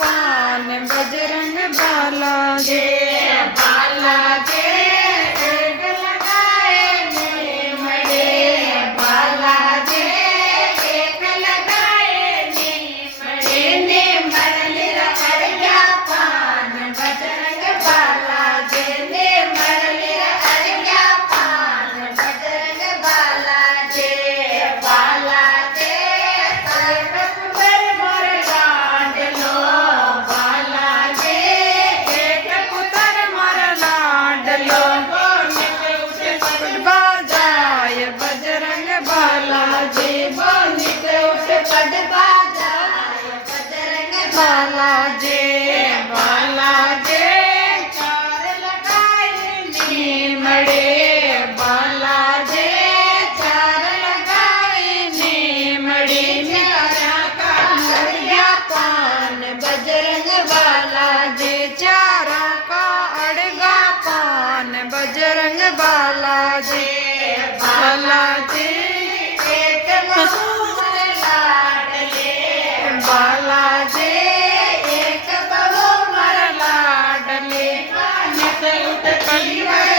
पान बजरंग बालाजी बालाजी एक लगाए नीमड़े बालाजी एक लगाए नीमड़े नीमड़ लिरा अड़िया पान बजरंग बालाजी नीमड़ लिरा अड़िया पान बजरंग बालाजी बालाजी बालाजी बालाजी चार लगाए नीमड़े बालाजी चार लगाए नीमड़े न्यारा का अड़िया पान बजरंग बालाजी चारा का अड़गा पान बजरंग बालाजी बालाजी एक बहुमर लाडले बालाजी एक बहुमर लाडले नित उठ कलिवर